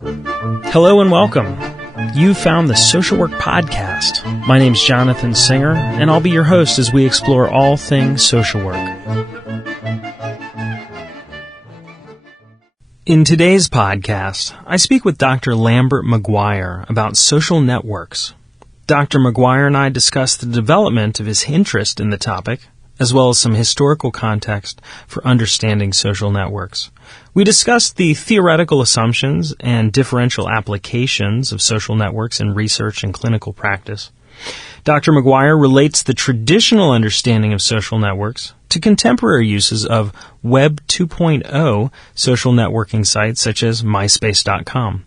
Hello and welcome. You found the Social Work Podcast. My name's Jonathan Singer, and I'll be your host as we explore all things social work. In today's podcast, I speak with Dr. Lambert Maguire about social networks. Dr. Maguire and I discuss the development of his interest in the topic, as well as some historical context for understanding social networks. We discussed the theoretical assumptions and differential applications of social networks in research and clinical practice. Dr. Maguire relates the traditional understanding of social networks to contemporary uses of Web 2.0 social networking sites such as MySpace.com.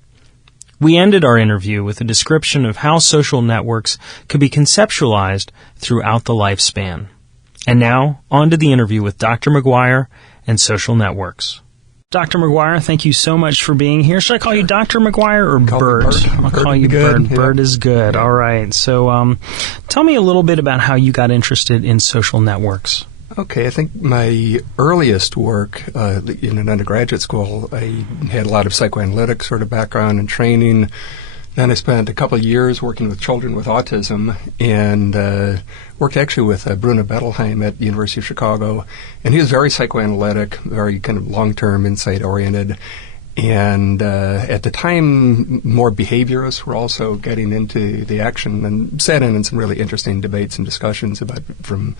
We ended our interview with a description of how social networks could be conceptualized throughout the lifespan. And now, on to the interview with Dr. Maguire and social networks. Dr. Maguire, thank you so much for being here. Should I call you Dr. Maguire or Bert? I'll call you Bert. Yeah. Bert is good. All right. So tell me a little bit about how you got interested in social networks. Okay, I think my earliest work in an undergraduate school, I had a lot of psychoanalytic sort of background and training. Then I spent a couple of years working with children with autism and worked actually with Bruno Bettelheim at the University of Chicago. And he was very psychoanalytic, very kind of long-term, insight-oriented. And at the time, more behaviorists were also getting into the action and sat in some really interesting debates and discussions about from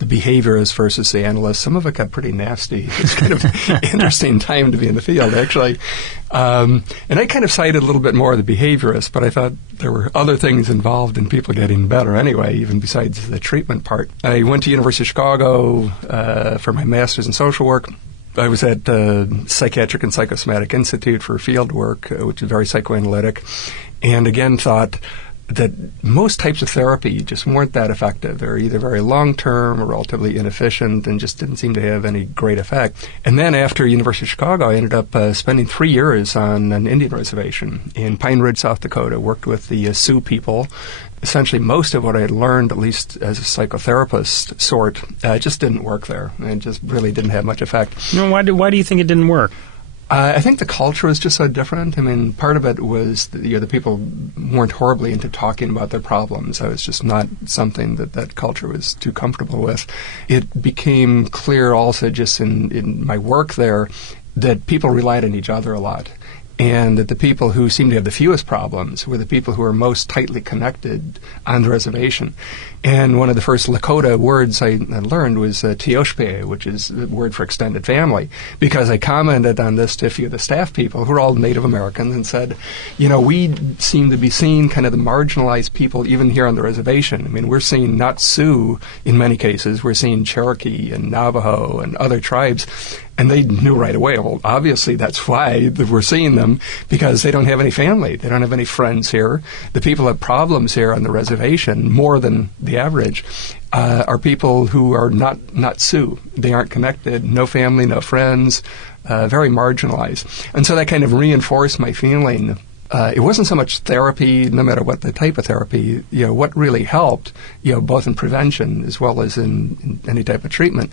the behaviorists versus the analysts. Some of it got pretty nasty. It's kind of an interesting time to be in the field, actually. And I kind of sided a little bit more of the behaviorists, but I thought there were other things involved in people getting better anyway, even besides the treatment part. I went to University of Chicago for my master's in social work. I was at Psychiatric and Psychosomatic Institute for field work, which is very psychoanalytic, and again thought that most types of therapy just weren't that effective. They're either very long-term or relatively inefficient and just didn't seem to have any great effect. And then after University of Chicago, I ended up spending 3 years on an Indian reservation in Pine Ridge, South Dakota, worked with the Sioux people. Essentially, most of what I had learned, at least as a psychotherapist sort, just didn't work there. It just really didn't have much effect. No, why do you think it didn't work? I think the culture was just so different. I mean, part of it was the people weren't horribly into talking about their problems. I was just not something that culture was too comfortable with. It became clear also just in my work there that people relied on each other a lot. And that the people who seemed to have the fewest problems were the people who were most tightly connected on the reservation. And one of the first Lakota words I learned was Teoshpe, which is the word for extended family, because I commented on this to a few of the staff people who are all Native Americans and said, we seem to be seeing kind of the marginalized people even here on the reservation. I mean, we're seeing not Sioux in many cases. We're seeing Cherokee and Navajo and other tribes. And they knew right away, well, obviously that's why we're seeing them, because they don't have any family. They don't have any friends here. The people who have problems here on the reservation, more than the average, are people who are not Sioux. They aren't connected, no family, no friends, very marginalized. And so that kind of reinforced my feeling. It wasn't so much therapy, no matter what the type of therapy, what really helped, both in prevention as well as in any type of treatment,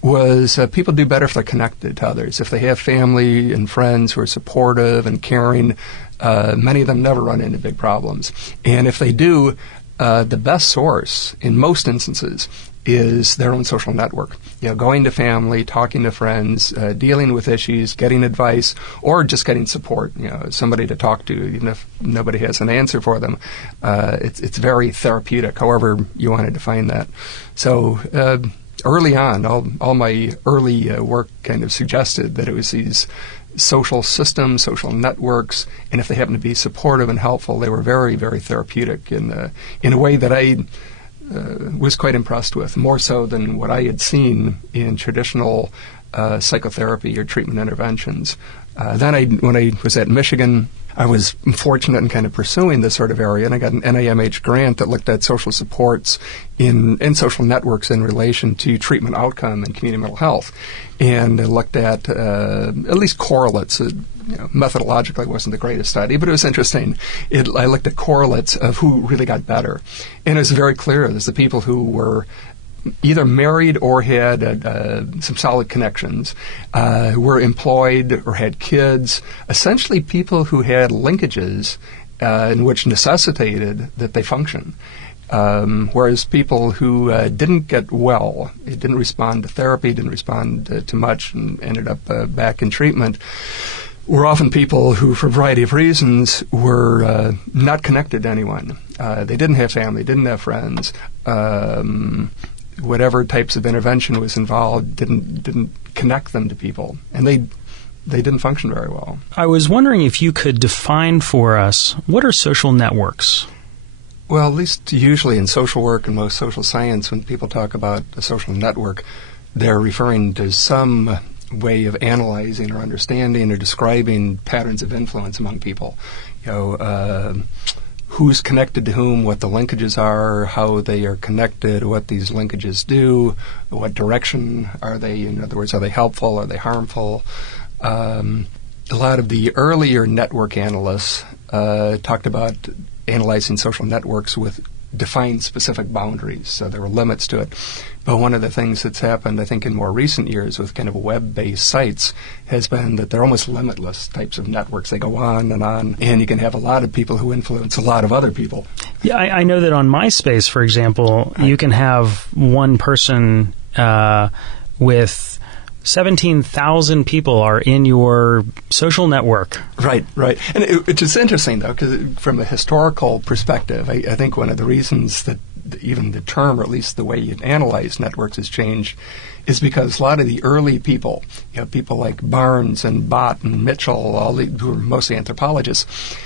was people do better if they're connected to others. If they have family and friends who are supportive and caring, many of them never run into big problems. And if they do, the best source in most instances is their own social network. Going to family, talking to friends, dealing with issues, getting advice, or just getting support, somebody to talk to, even if nobody has an answer for them. It's very therapeutic, however you want to define that. So early on, all my early work kind of suggested that it was these social systems, social networks, and if they happened to be supportive and helpful, they were very, very therapeutic in a way that I was quite impressed with, more so than what I had seen in traditional psychotherapy or treatment interventions. Then when I was at Michigan, I was fortunate in kind of pursuing this sort of area, and I got an NIMH grant that looked at social supports in social networks in relation to treatment outcome and community mental health, and looked at least correlates. Methodologically, it wasn't the greatest study, but it was interesting. I looked at correlates of who really got better, and it was very clear. There's the people who were either married or had some solid connections, were employed or had kids, essentially people who had linkages in which necessitated that they function. Whereas people who didn't get well, didn't respond to therapy, didn't respond to much, and ended up back in treatment, were often people who, for a variety of reasons, were not connected to anyone. They didn't have family, didn't have friends. Whatever types of intervention was involved didn't connect them to people, and they didn't function very well. I was wondering if you could define for us, what are social networks? Well, at least usually in social work and most social science, when people talk about a social network, they're referring to some way of analyzing or understanding or describing patterns of influence among people. Who's connected to whom, what the linkages are, how they are connected, what these linkages do, what direction are they, in other words, are they helpful, are they harmful? A lot of the earlier network analysts talked about analyzing social networks with defined specific boundaries, so there were limits to it. But one of the things that's happened, I think, in more recent years with kind of web-based sites has been that they're almost limitless types of networks. They go on, and you can have a lot of people who influence a lot of other people. Yeah, I know that on MySpace, for example, you can have one person with 17,000 people are in your social network. Right. And it's just interesting, though, because from a historical perspective, I think one of the reasons that even the term, or at least the way you analyze networks, has changed is because a lot of the early people, people like Barnes and Bott and Mitchell, who were mostly anthropologists,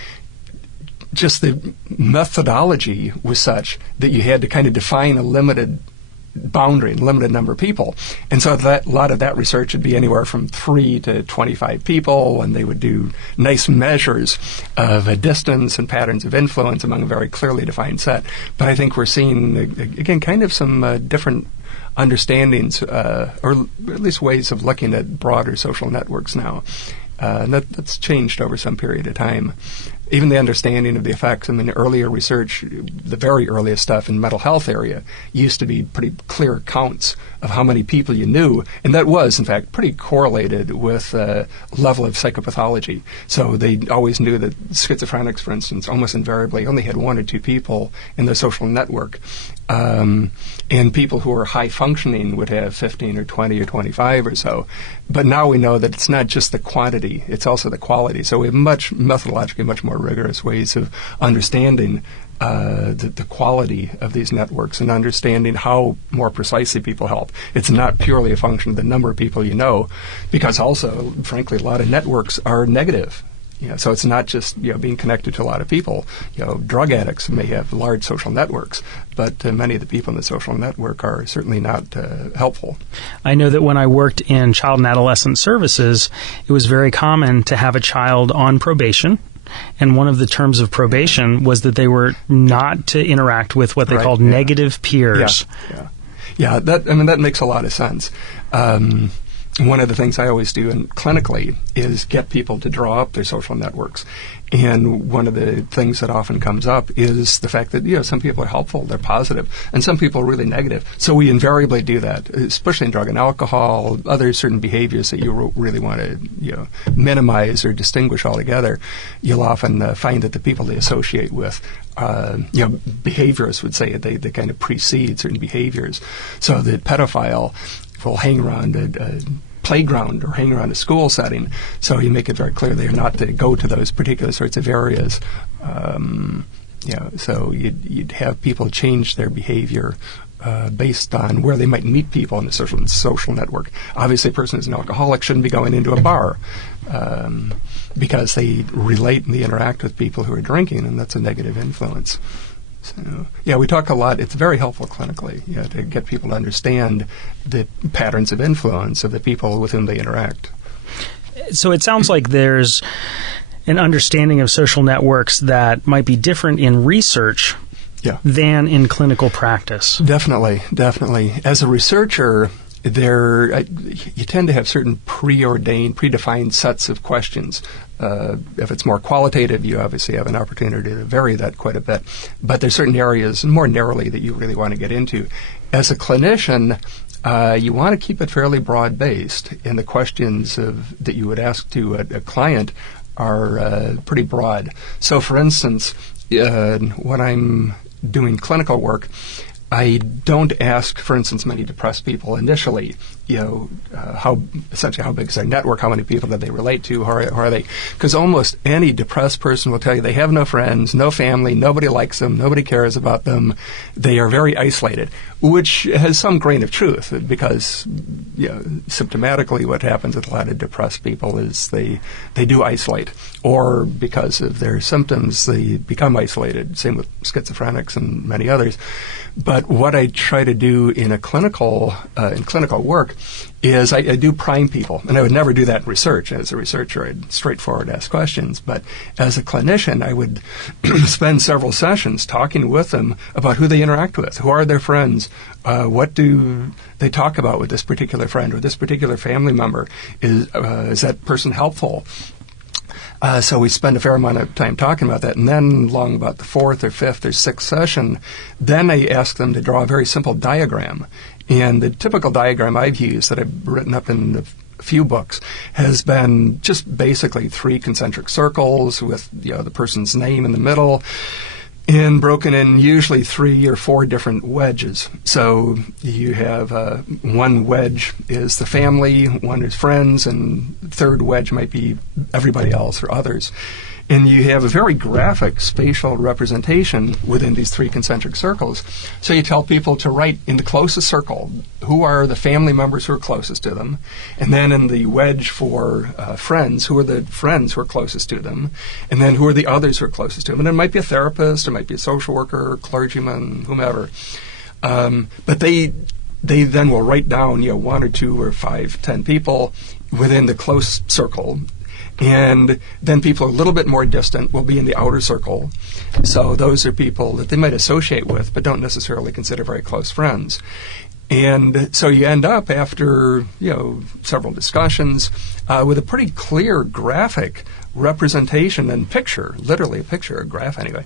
just the methodology was such that you had to kind of define a limited boundary and limited number of people. And so a lot of that research would be anywhere from 3 to 25 people, and they would do nice measures of a distance and patterns of influence among a very clearly defined set. But I think we're seeing, again, kind of some different understandings, or at least ways of looking at broader social networks now. And that's changed over some period of time. Even the understanding of the effects, earlier research, the very earliest stuff in mental health area used to be pretty clear counts of how many people you knew, and that was, in fact, pretty correlated with level of psychopathology. So they always knew that schizophrenics, for instance, almost invariably only had 1 or 2 people in their social network. And people who are high functioning would have 15 or 20 or 25 or so. But now we know that it's not just the quantity, it's also the quality. So we have methodologically much more rigorous ways of understanding the quality of these networks and understanding how more precisely people help. It's not purely a function of the number of people you know, because also, frankly, a lot of networks are negative. So it's not just being connected to a lot of people. Drug addicts may have large social networks, but many of the people in the social network are certainly not helpful. I know that when I worked in child and adolescent services, it was very common to have a child on probation. And one of the terms of probation was that they were not to interact with what they called negative peers. Yeah, that makes a lot of sense. One of the things I always do clinically is get people to draw up their social networks. And one of the things that often comes up is the fact that, some people are helpful, they're positive, and some people are really negative. So we invariably do that, especially in drug and alcohol, other certain behaviors that you really want to, minimize or distinguish altogether. You'll often find that the people they associate with, behaviorists would say they kind of precede certain behaviors. So the pedophile will hang around a playground or hang around a school setting, so you make it very clear they are not to go to those particular sorts of areas. So you'd have people change their behavior based on where they might meet people in the social network. Obviously, a person who's an alcoholic shouldn't be going into a bar because they relate and they interact with people who are drinking, and that's a negative influence. So, we talk a lot. It's very helpful clinically to get people to understand the patterns of influence of the people with whom they interact. So it sounds like there's an understanding of social networks that might be different in research than in clinical practice. Definitely. As a researcher, you tend to have certain predefined sets of questions. If it's more qualitative, you obviously have an opportunity to vary that quite a bit. But there's certain areas, more narrowly, that you really want to get into. as a clinician, you want to keep it fairly broad-based, and the questions that you would ask to a client are pretty broad. So, for instance, when I'm doing clinical work, I don't ask, for instance, many depressed people initially, how big is their network, how many people do they relate to, how are they? Because almost any depressed person will tell you they have no friends, no family, nobody likes them, nobody cares about them. They are very isolated, which has some grain of truth, because symptomatically what happens with a lot of depressed people is they do isolate, or because of their symptoms they become isolated. Same with schizophrenics and many others. But what I try to do in clinical work is I do prime people, and I would never do that in research. As a researcher, I'd straightforward ask questions, but as a clinician, I would spend several sessions talking with them about who they interact with, who are their friends, what do they talk about with this particular friend or this particular family member. Is that person helpful? So we spend a fair amount of time talking about that, and then along about the fourth or fifth or sixth session, then I ask them to draw a very simple diagram. And the typical diagram I've used, that I've written up in a few books, has been just basically 3 concentric circles with the person's name in the middle, and broken in usually 3 or 4 different wedges. So you have one wedge is the family, one is friends, and the third wedge might be everybody else or others. And you have a very graphic spatial representation within these 3 concentric circles. So you tell people to write in the closest circle who are the family members who are closest to them, and then in the wedge for friends, who are the friends who are closest to them, and then who are the others who are closest to them. And it might be a therapist, it might be a social worker, clergyman, whomever. But they then will write down 1 or 2 or 5, 10 people within the close circle. And then people a little bit more distant will be in the outer circle. So those are people that they might associate with but don't necessarily consider very close friends. And so you end up, after several discussions, with a pretty clear graphic representation and picture, literally a picture, a graph anyway,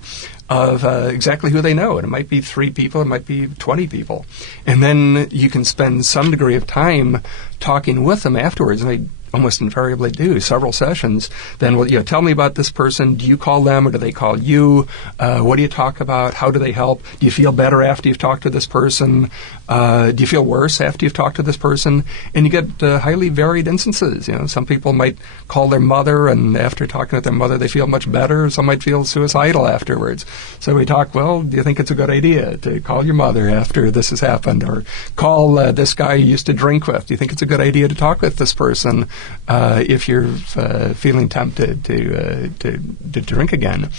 of exactly who they know. And it might be 3 people, it might be 20 people. And then you can spend some degree of time talking with them afterwards, and they almost invariably do, several sessions. Then, tell me about this person. Do you call them or do they call you? What do you talk about? How do they help? Do you feel better after you've talked to this person? Do you feel worse after you've talked to this person? And you get highly varied instances. Some people might call their mother, and after talking with their mother, they feel much better. Some might feel suicidal afterwards. So we talk, do you think it's a good idea to call your mother after this has happened? Or call this guy you used to drink with. Do you think it's a good idea to talk with this person if you're feeling tempted to drink again?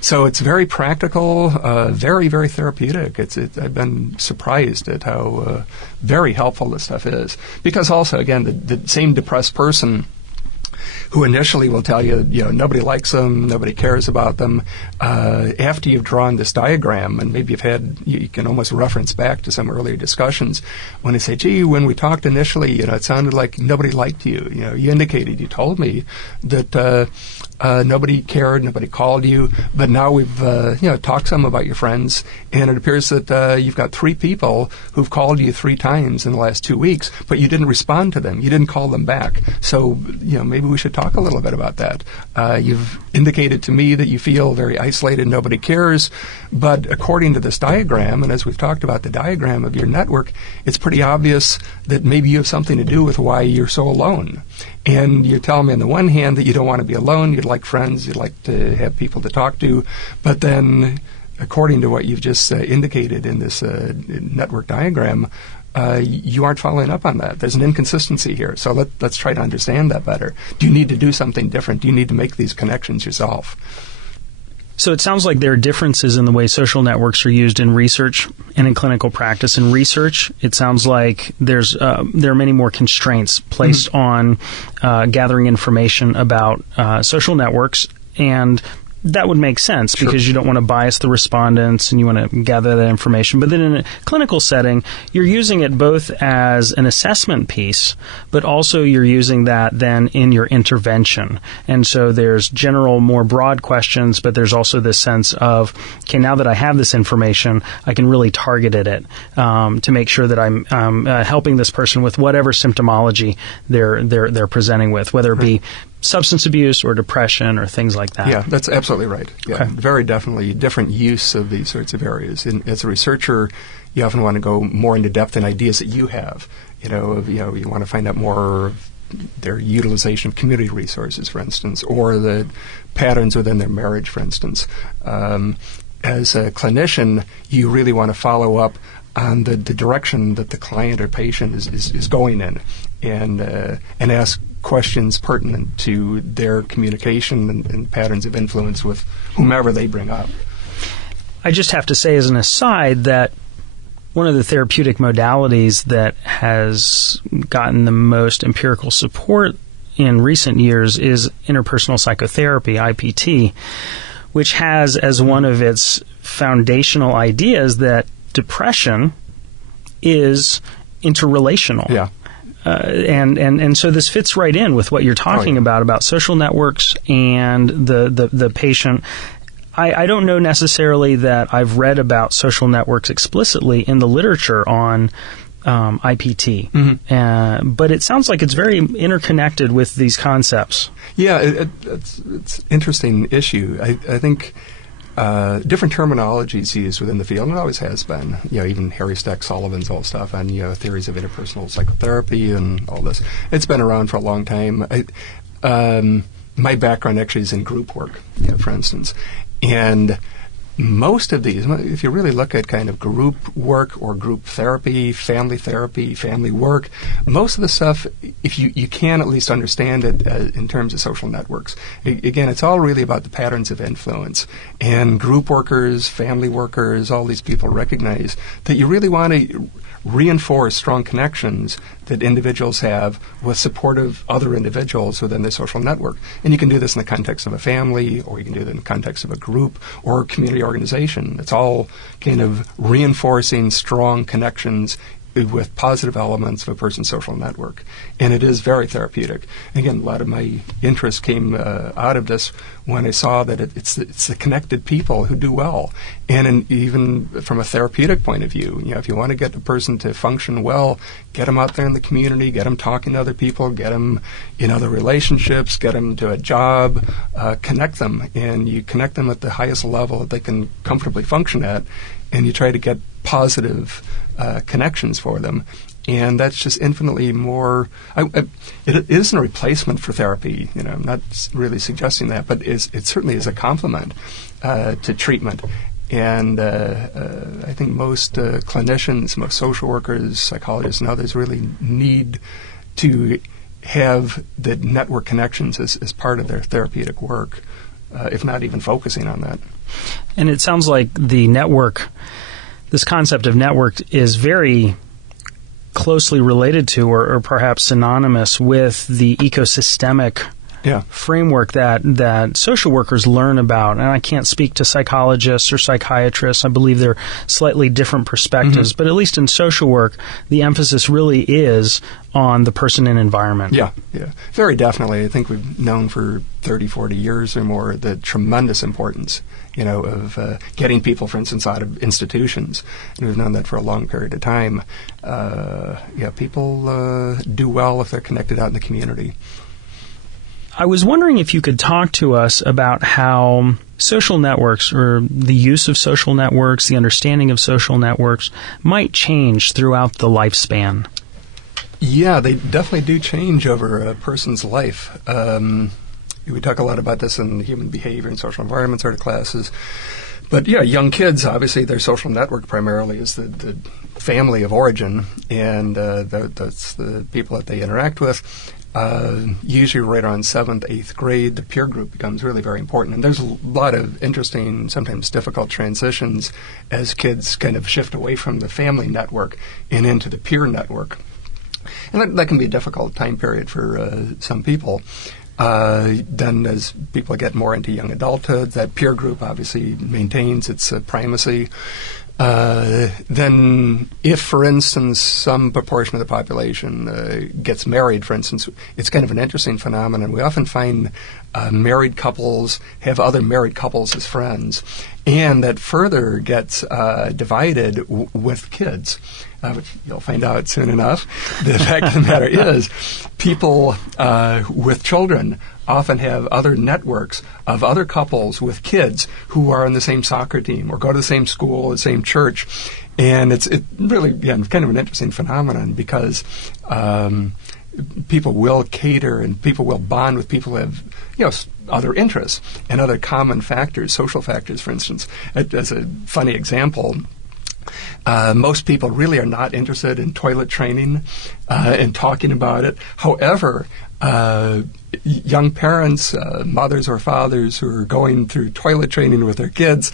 So it's very practical, very, very therapeutic. I've been surprised at how very helpful this stuff is. Because also, again, the same depressed person who initially will tell you, nobody likes them, nobody cares about them, after you've drawn this diagram, and maybe you can almost reference back to some earlier discussions, when they say, gee, when we talked initially, it sounded like nobody liked you. You indicated, you told me that nobody cared, nobody called you, but now we've talked some about your friends, and it appears that you've got 3 people who've called you 3 times in the last 2 weeks, but you didn't respond to them. You didn't call them back. So, maybe we should talk a little bit about that. You've indicated to me that you feel very isolated, nobody cares, but according to this diagram, and as we've talked about the diagram of your network, it's pretty obvious that maybe you have something to do with why you're so alone. And you're telling me on the one hand that you don't want to be alone, you'd like friends, you'd like to have people to talk to, but then according to what you've just indicated in this network diagram, you aren't following up on that. There's an inconsistency here. So let's try to understand that better. Do you need to do something different? Do you need to make these connections yourself? So it sounds like there are differences in the way social networks are used in research and in clinical practice. In research, it sounds like there are many more constraints placed on gathering information about social networks, and that would make sense because you don't want to bias the respondents and you want to gather that information. But then in a clinical setting, you're using it both as an assessment piece, but also you're using that then in your intervention. And so there's general, more broad questions, but there's also this sense of, okay, now that I have this information, I can really target it to make sure that I'm helping this person with whatever symptomology they're presenting with, whether it be substance abuse or depression or things like that. Yeah, that's absolutely right. Yeah, okay. Very definitely different use of these sorts of areas. And as a researcher, you often want to go more into depth in ideas that you have. You want to find out more of their utilization of community resources, for instance, or the patterns within their marriage, for instance. As a clinician, you really want to follow up on the direction that the client or patient is going in, and ask questions pertinent to their communication and patterns of influence with whomever they bring up. I just have to say as an aside that one of the therapeutic modalities that has gotten the most empirical support in recent years is interpersonal psychotherapy, IPT, which has as one of its foundational ideas that depression is interrelational. Yeah. And so this fits right in with what you're talking about social networks and the patient. I don't know necessarily that I've read about social networks explicitly in the literature on IPT, but it sounds like it's very interconnected with these concepts. Yeah, it's an interesting issue. I think different terminologies used within the field, and it always has been. Even Harry Stack Sullivan's old stuff on theories of interpersonal psychotherapy and all this. It's been around for a long time. My background actually is in group work, for instance, and most of these, if you really look at kind of group work or group therapy, family work, most of the stuff, if you can at least understand it in terms of social networks. Again, it's all really about the patterns of influence. And group workers, family workers, all these people recognize that you really want to reinforce strong connections that individuals have with supportive other individuals within their social network. And you can do this in the context of a family, or you can do it in the context of a group or a community organization. It's all kind of reinforcing strong connections with positive elements of a person's social network. And it is very therapeutic. Again, a lot of my interest came out of this when I saw that it's the connected people who do well. And even from a therapeutic point of view, if you want to get the person to function well, get them out there in the community, get them talking to other people, get them in other relationships, get them to a job, connect them. And you connect them at the highest level that they can comfortably function at, and you try to get positive connections for them. And that's just infinitely more. It isn't a replacement for therapy. I'm not really suggesting that, but it certainly is a complement to treatment. And I think most clinicians, most social workers, psychologists, and others really need to have the network connections as part of their therapeutic work, if not even focusing on that. And it sounds like the network, this concept of network, is very closely related to or perhaps synonymous with the ecosystemic framework that social workers learn about. And I can't speak to psychologists or psychiatrists. I believe they're slightly different perspectives. But at least in social work, the emphasis really is on the person and environment. Yeah, very definitely. I think we've known for 30, 40 years or more the tremendous importance, of getting people, for instance, out of institutions. And we've known that for a long period of time. People do well if they're connected out in the community. I was wondering if you could talk to us about how social networks, or the use of social networks, the understanding of social networks, might change throughout the lifespan. Yeah, they definitely do change over a person's life. We talk a lot about this in human behavior and social environment sort of classes. But young kids, obviously, their social network primarily is the family of origin, and that's the people that they interact with. Usually right around 7th, 8th grade, the peer group becomes really very important. And there's a lot of interesting, sometimes difficult transitions as kids kind of shift away from the family network and into the peer network. And that can be a difficult time period for some people. Then as people get more into young adulthood, that peer group obviously maintains its primacy. Then if, for instance, some proportion of the population gets married, for instance, it's kind of an interesting phenomenon. We often find married couples have other married couples as friends, and that further gets divided with kids, which you'll find out soon enough. The fact of the matter is, people with children often have other networks of other couples with kids who are on the same soccer team or go to the same school, the same church. And it's really, again, kind of an interesting phenomenon because people will cater and people will bond with people who have, other interests and other common factors, social factors, for instance. As a funny example, most people really are not interested in toilet training and talking about it. However, young parents, mothers or fathers who are going through toilet training with their kids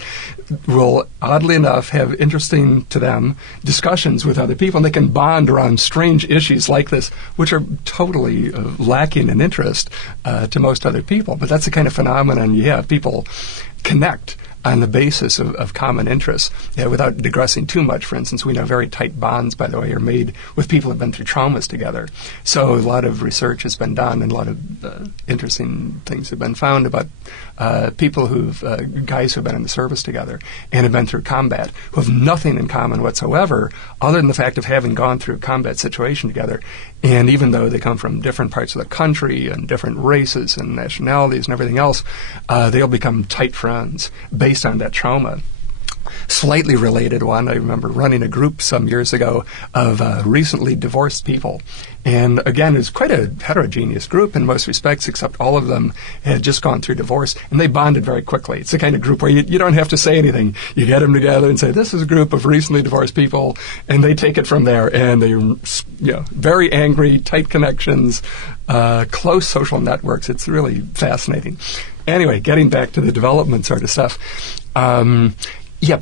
will, oddly enough, have interesting to them discussions with other people, and they can bond around strange issues like this, which are totally lacking in interest to most other people. But that's the kind of phenomenon you have. People connect on the basis of common interests. Without digressing too much, for instance, we know very tight bonds, by the way, are made with people who have been through traumas together. So a lot of research has been done and a lot of interesting things have been found about people guys who've been in the service together and have been through combat, who have nothing in common whatsoever other than the fact of having gone through a combat situation together. And even though they come from different parts of the country and different races and nationalities and everything else, they'll become tight friends based on that trauma. Slightly related one, I remember running a group some years ago of recently divorced people. And again, it was quite a heterogeneous group in most respects, except all of them had just gone through divorce, and they bonded very quickly. It's the kind of group where you don't have to say anything. You get them together and say, this is a group of recently divorced people, and they take it from there. And they're very angry, tight connections, close social networks. It's really fascinating. Anyway, getting back to the development sort of stuff.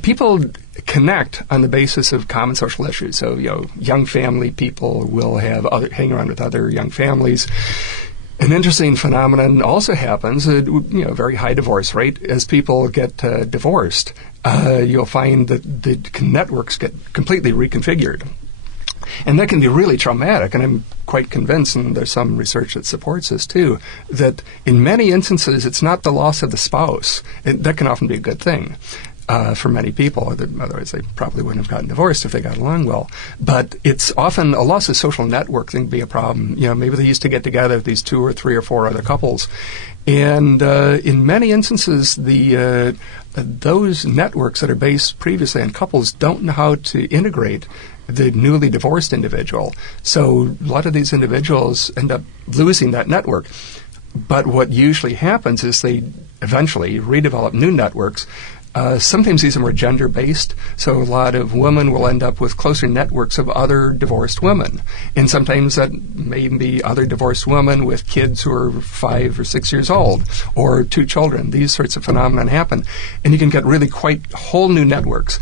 People connect on the basis of common social issues. So, young family people will hang around with other young families. An interesting phenomenon also happens, very high divorce rate. As people get divorced, you'll find that the networks get completely reconfigured. And that can be really traumatic, and I'm quite convinced, and there's some research that supports this too, that in many instances it's not the loss of the spouse. That can often be a good thing. For many people, otherwise they probably wouldn't have gotten divorced if they got along well. But it's often a loss of social network thing to be a problem. Maybe they used to get together with these 2 or 3 or 4 other couples, and in many instances, those networks that are based previously on couples don't know how to integrate the newly divorced individual. So a lot of these individuals end up losing that network. But what usually happens is they eventually redevelop new networks. Sometimes these are more gender-based, so a lot of women will end up with closer networks of other divorced women. And sometimes that may be other divorced women with kids who are 5 or 6 years old, or 2 children. These sorts of phenomena happen. And you can get really quite whole new networks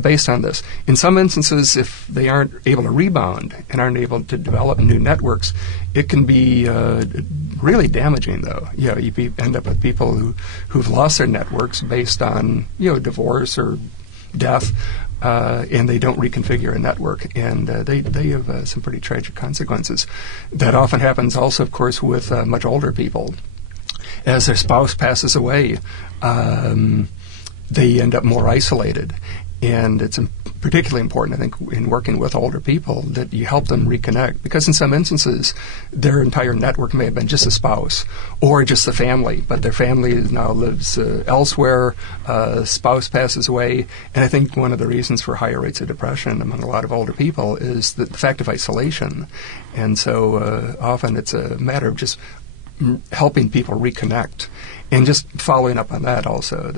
based on this. In some instances, if they aren't able to rebound and aren't able to develop new networks, it can be really damaging, though. You end up with people who've lost their networks based on divorce or death, and they don't reconfigure a network, and they have some pretty tragic consequences. That often happens also, of course, with much older people. As their spouse passes away, they end up more isolated. And it's particularly important, I think, in working with older people that you help them reconnect. Because in some instances, their entire network may have been just a spouse or just the family, but their family now lives elsewhere, spouse passes away. And I think one of the reasons for higher rates of depression among a lot of older people is the fact of isolation. And so often it's a matter of just helping people reconnect. And just following up on that also,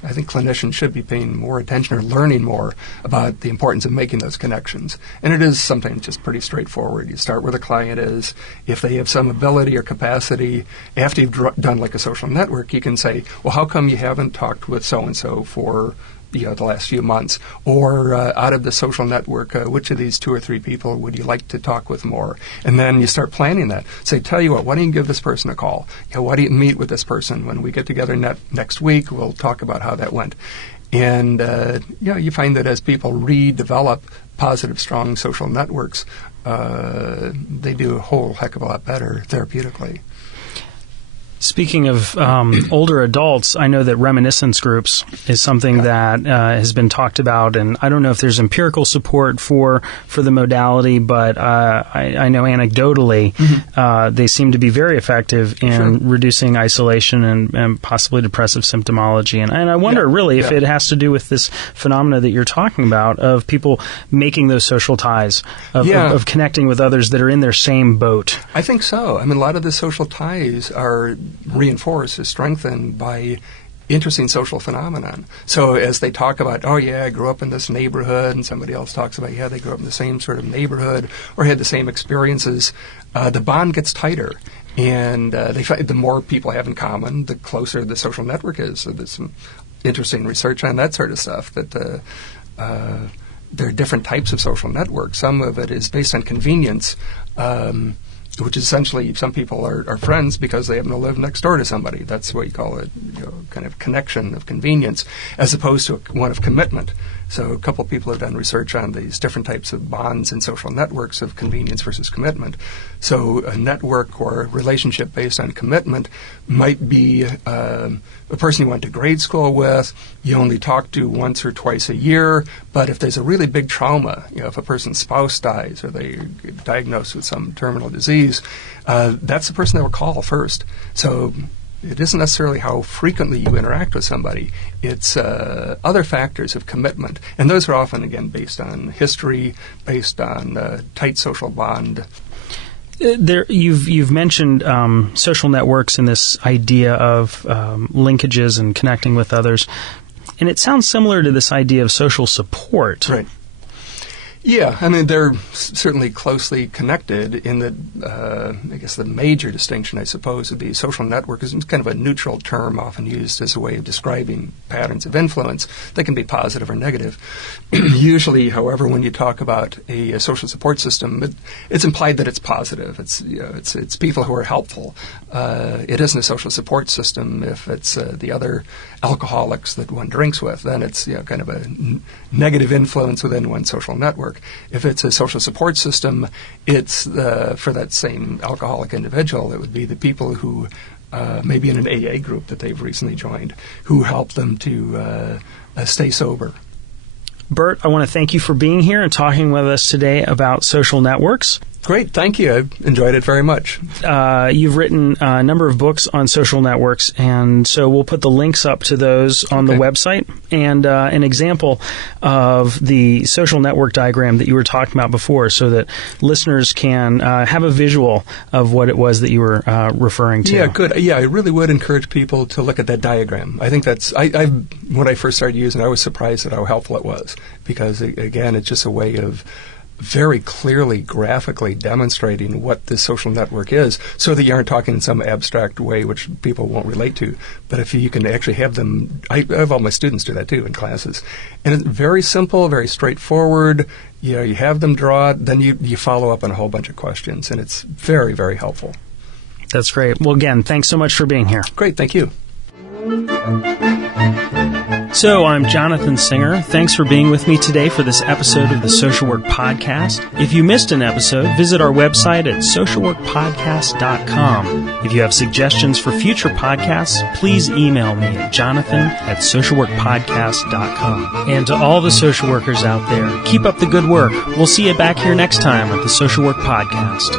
I think clinicians should be paying more attention or learning more about the importance of making those connections. And it is sometimes just pretty straightforward. You start where the client is. If they have some ability or capacity, after you've done like a social network, you can say, well, how come you haven't talked with so-and-so for the last few months? Or out of the social network, which of these 2 or 3 people would you like to talk with more? And then you start planning that. Say, tell you what, why don't you give this person a call? Why don't you meet with this person? When we get together next week, we'll talk about how that went. And you find that as people redevelop positive, strong social networks, they do a whole heck of a lot better therapeutically. Speaking of older adults, I know that reminiscence groups is something that has been talked about, and I don't know if there's empirical support for the modality, but I know anecdotally they seem to be very effective in reducing isolation and possibly depressive symptomology. And I wonder really if it has to do with this phenomena that you're talking about of people making those social ties, of connecting with others that are in their same boat. I think so. I mean, a lot of the social ties are reinforced, is strengthened by interesting social phenomenon. So as they talk about, I grew up in this neighborhood, and somebody else talks about, they grew up in the same sort of neighborhood or had the same experiences, the bond gets tighter. And they find the more people have in common, the closer the social network is. So there's some interesting research on that sort of stuff, that there are different types of social networks. Some of it is based on convenience, which is essentially some people are friends because they happen to live next door to somebody. That's what you call a kind of connection of convenience, as opposed to one of commitment. So a couple of people have done research on these different types of bonds in social networks of convenience versus commitment. So a network or a relationship based on commitment might be a person you went to grade school with, you only talk to once or twice a year, but if there's a really big trauma, if a person's spouse dies or they get diagnosed with some terminal disease, that's the person they will call first. So it isn't necessarily how frequently you interact with somebody. It's other factors of commitment. And those are often, again, based on history, based on tight social bond. You've mentioned social networks and this idea of linkages and connecting with others. And it sounds similar to this idea of social support. Right. Yeah, I mean, they're certainly closely connected in that, I guess the major distinction, I suppose, would be social network is kind of a neutral term often used as a way of describing patterns of influence that can be positive or negative. Usually, however, when you talk about a social support system, it's implied that it's positive. It's people who are helpful. It isn't a social support system if it's the other alcoholics that one drinks with. Then it's kind of a negative influence within one social network. If it's a social support system, it's for that same alcoholic individual, it would be the people who may be in an AA group that they've recently joined, who help them to stay sober. Bert, I want to thank you for being here and talking with us today about social networks. Great, thank you. I've enjoyed it very much. You've written a number of books on social networks, and so we'll put the links up to those on the website. And an example of the social network diagram that you were talking about before, so that listeners can have a visual of what it was that you were referring to. Yeah, good. Yeah, I really would encourage people to look at that diagram. I think that's, when I first started using it, I was surprised at how helpful it was, because, again, it's just a way of very clearly, graphically demonstrating what this social network is, so that you aren't talking in some abstract way which people won't relate to. But if you can actually have them, I have all my students do that too in classes. And it's very simple, very straightforward. You have them draw it, then you follow up on a whole bunch of questions, and it's very, very helpful. That's great. Well, again, thanks so much for being here. Great, thank you. So, I'm Jonathan Singer. Thanks for being with me today for this episode of the Social Work Podcast. If you missed an episode, visit our website at socialworkpodcast.com. If you have suggestions for future podcasts, please email me at jonathan@socialworkpodcast.com. And to all the social workers out there, keep up the good work. We'll see you back here next time at the Social Work Podcast.